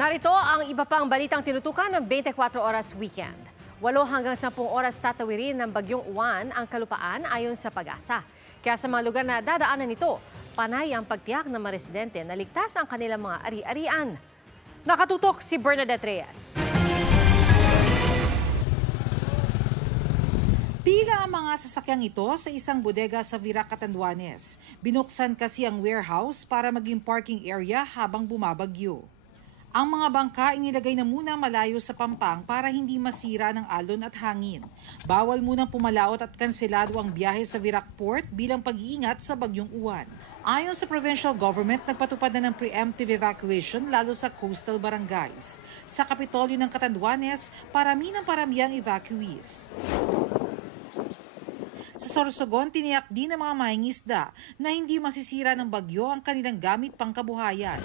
Narito ang iba pang balitang tinutukan ng 24 Oras Weekend. 8 hanggang 10 oras tatawirin ng Bagyong Juan ang kalupaan ayon sa Pag-asa. Kaya sa mga lugar na dadaanan nito, panay ang pagtiyak ng mga residente na ligtas ang kanilang mga ari-arian. Nakatutok si Bernadette Reyes. Pila ang mga sasakyang ito sa isang bodega sa Virac, Catanduanes. Binuksan kasi ang warehouse para maging parking area habang bumabagyo. Ang mga bangka inilagay na muna malayo sa pampang para hindi masira ng alon at hangin. Bawal munang pumalaot at kanselado ang biyahe sa Virac Port bilang pag-iingat sa Bagyong Juan. Ayon sa provincial government, nagpatupad na ng preemptive evacuation lalo sa coastal barangays. Sa Kapitolyo ng Catanduanes, parami ng ang evacuees. Sa Sorsogon, tiniyak din ng mga mangingisda na hindi masisira ng bagyo ang kanilang gamit pangkabuhayan.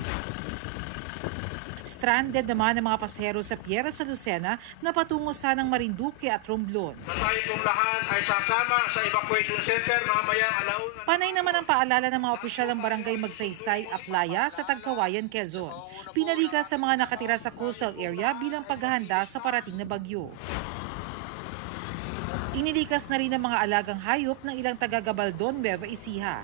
Stranded naman ang mga pasahero sa Piera sa Lucena na patungo sanang Marinduque at Romblon. Tayo pong lahat ay sasama sa evacuation center mamayang alauna. Panay naman ang paalala ng mga opisyal ng barangay Magsaysay, Aplaya sa Tagkawayan, Quezon. Pinalikas sa mga nakatira sa coastal area bilang paghahanda sa parating na bagyo. Inilikas na rin ang mga alagang hayop ng ilang taga-Gabaldon, Nueva Ecija.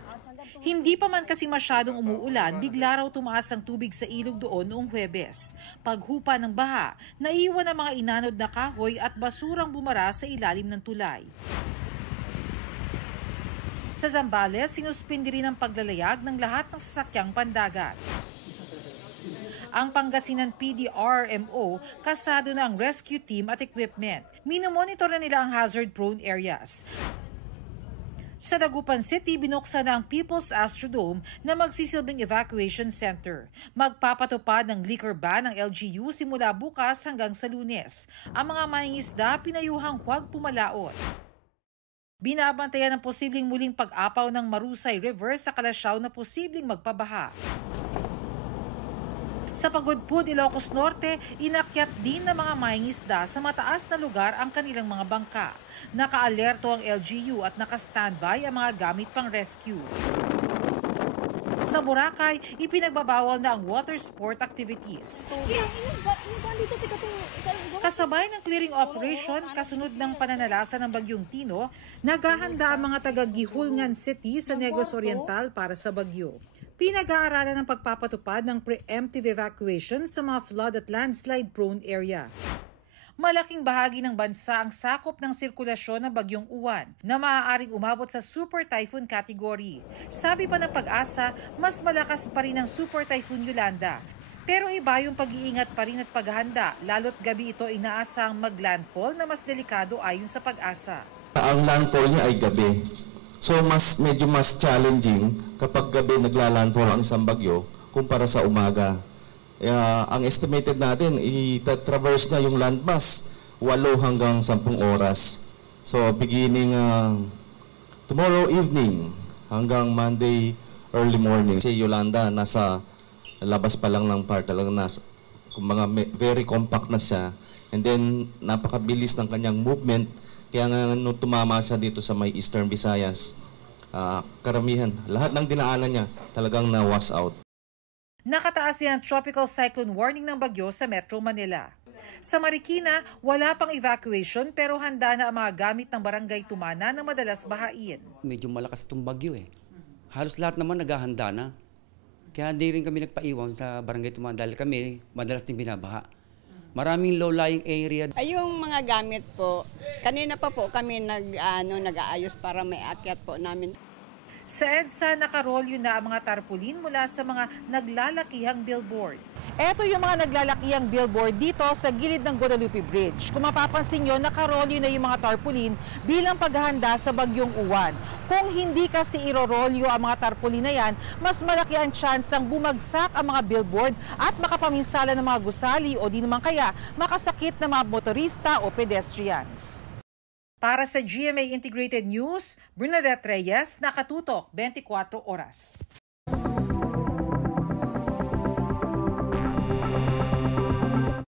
Hindi pa man kasi masyadong umuulan, bigla raw tumaas ang tubig sa ilog doon noong Huwebes. Paghupa ng baha, naiwan ang mga inanod na kahoy at basurang bumara sa ilalim ng tulay. Sa Zambales, sinuspindi rin ang paglalayag ng lahat ng sasakyang pandagat. Ang Pangasinan PDRMO, kasado na ang rescue team at equipment. Minomonitor na nila ang hazard-prone areas. Sa Dagupan City, binuksan na ang People's Astrodome na magsisilbing evacuation center. Magpapatupad ng liquor ban ng LGU simula bukas hanggang sa Lunes. Ang mga mangingisda pinayuhang huwag pumalaot. Binabantayan ang posibleng muling pag-apaw ng Marusay River sa Kalasyaw na posibleng magpabaha. Sa Pagudpud, Ilocos Norte, inakyat din ng mga mangingisda sa mataas na lugar ang kanilang mga bangka. Nakaalerto ang LGU at nakastandby ang mga gamit pang rescue. Sa Boracay, ipinagbabawal na ang water sport activities. Kasabay ng clearing operation, kasunod ng pananalasa ng Bagyong Tino, naghahanda ang mga taga-Gihulngan City sa Negros Oriental para sa bagyo. Pinag-aaralan ng pagpapatupad ng preemptive evacuation sa mga flood at landslide-prone area. Malaking bahagi ng bansa ang sakop ng sirkulasyon ng Bagyong Juan na maaaring umabot sa Super Typhoon category. Sabi pa ng Pag-asa, mas malakas pa rin ang Super Typhoon Yolanda. Pero iba yung pag-iingat pa rin at paghahanda, lalo't gabi ito inaasang mag-landfall na mas delikado ayon sa Pag-asa. Ang landfall niya ay gabi. So medyo mas challenging kapag gabi naglalandfall ang isang bagyo kumpara sa umaga. Ang estimated natin, i-traverse na yung landmass 8 hanggang 10 oras. So beginning tomorrow evening hanggang Monday early morning. Si Yolanda nasa labas pa lang ng part, talagang nasa very compact na siya. And then napakabilis ng kanyang movement. Kaya nga nung tumama siya dito sa may Eastern Visayas, karamihan, lahat ng dinaanan niya talagang na-wash out. Nakataas din ang tropical cyclone warning ng bagyo sa Metro Manila. Sa Marikina, wala pang evacuation pero handa na ang mga gamit ng barangay Tumana na madalas bahain. Medyo malakas itong bagyo eh. Halos lahat naman naghahanda na. Kaya hindi rin kami nagpaiwan sa barangay Tumana dahil kami madalas din binabaha. Maraming low-lying area. Ay, yung mga gamit po, kanina pa po kami nag-aayos para may akyat po namin. Sa EDSA, nakarolyo na ang mga tarpaulin mula sa mga naglalakihang billboard. Ito yung mga naglalakihang billboard dito sa gilid ng Guadalupe Bridge. Kung mapapansin nyo, nakarolyo na yung mga tarpaulin bilang paghahanda sa Bagyong Juan. Kung hindi kasi irorolyo ang mga tarpaulin na yan, mas malaki ang tsansang bumagsak ang mga billboard at makapaminsala ng mga gusali o di naman kaya makasakit ng mga motorista o pedestrians. Para sa GMA Integrated News, Bernadette Reyes, Nakatutok, 24 Oras.